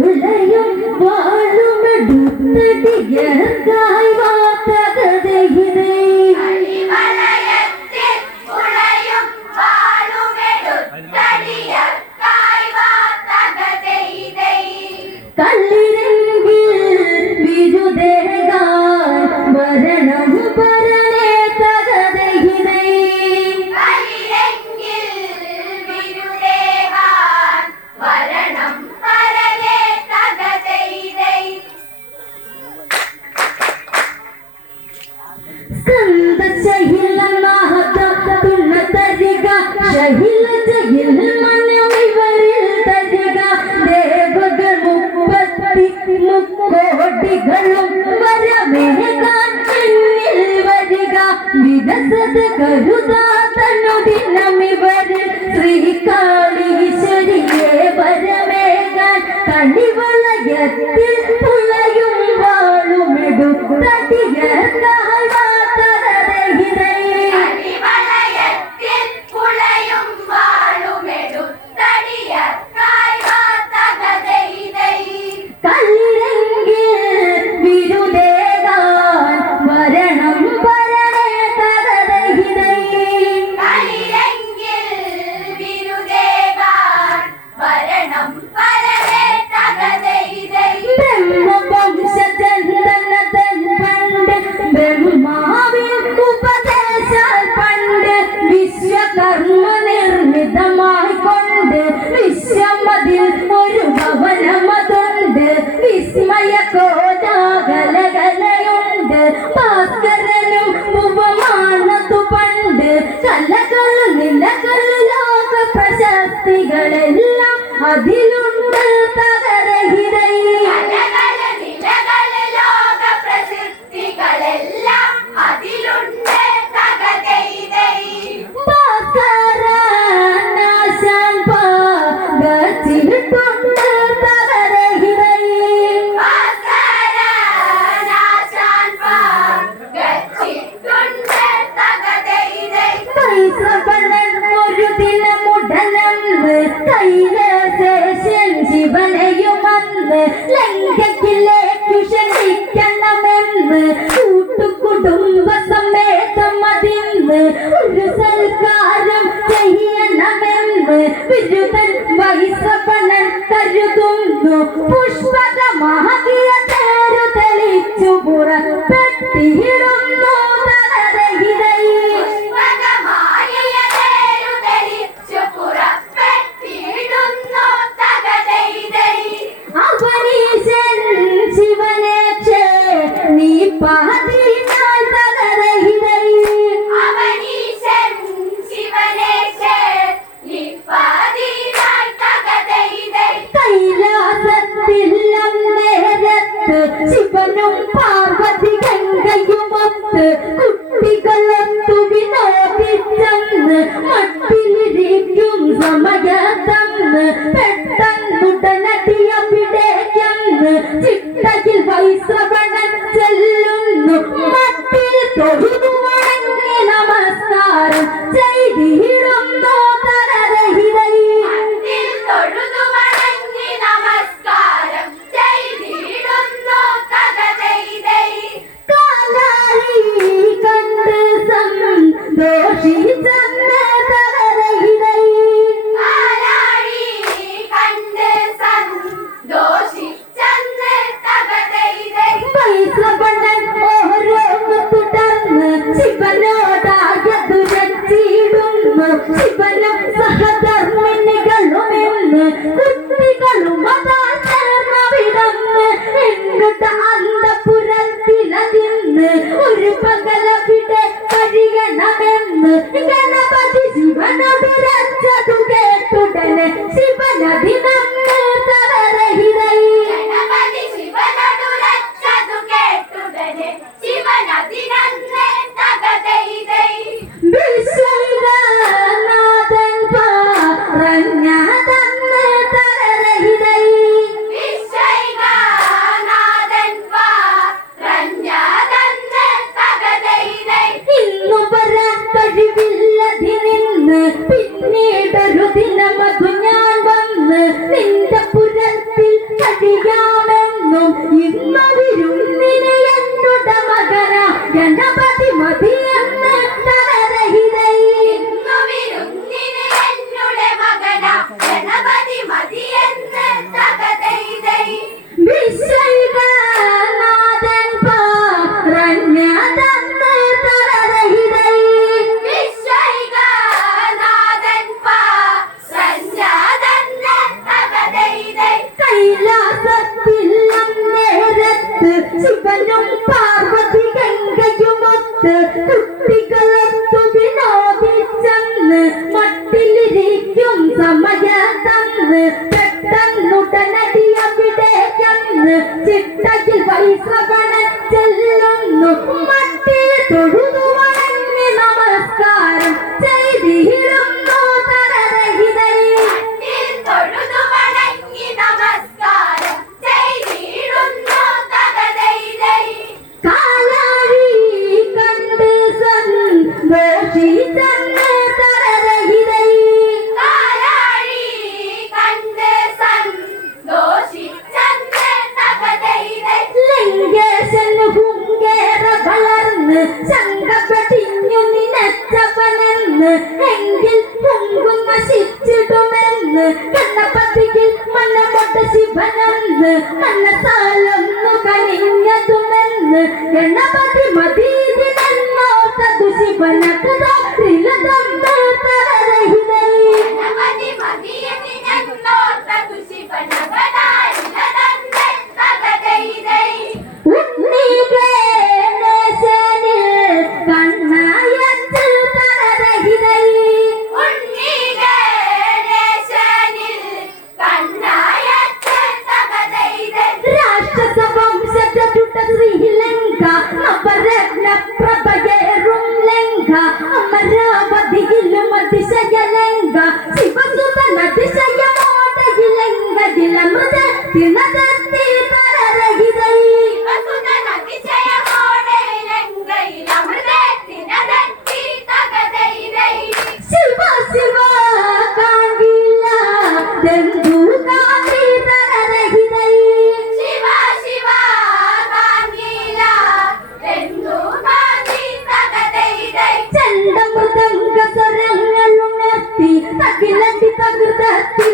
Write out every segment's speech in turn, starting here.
ഉലയും വാഴുമെടുത്തടിയർക്കായി വാത്തകതയിതേ 人呢 ശിവനും Parvathi ഗംഗയുമൊത്ത് കുട്ടികളൊത്തു Mm-hmm. Bila kita berdati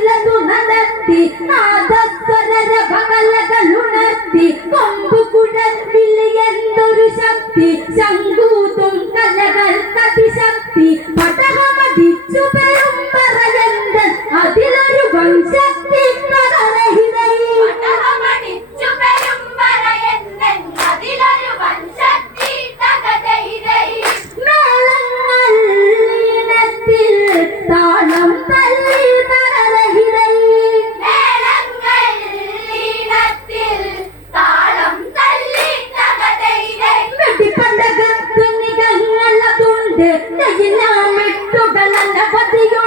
la, la,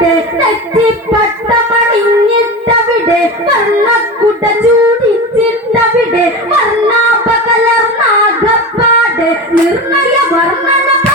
ഇവിടെ നെറ്റിപ്പട്ടമണിഞ്ഞിട്ടവിടെ കർണക്കുട ചൂടിച്ചിട്ടവിടെ കർണാപകലർന്നാകപ്പാട് നിർണയ വർണന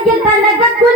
ಬಗ್ಗೆ ತನ್ನ ತಕ್ಕು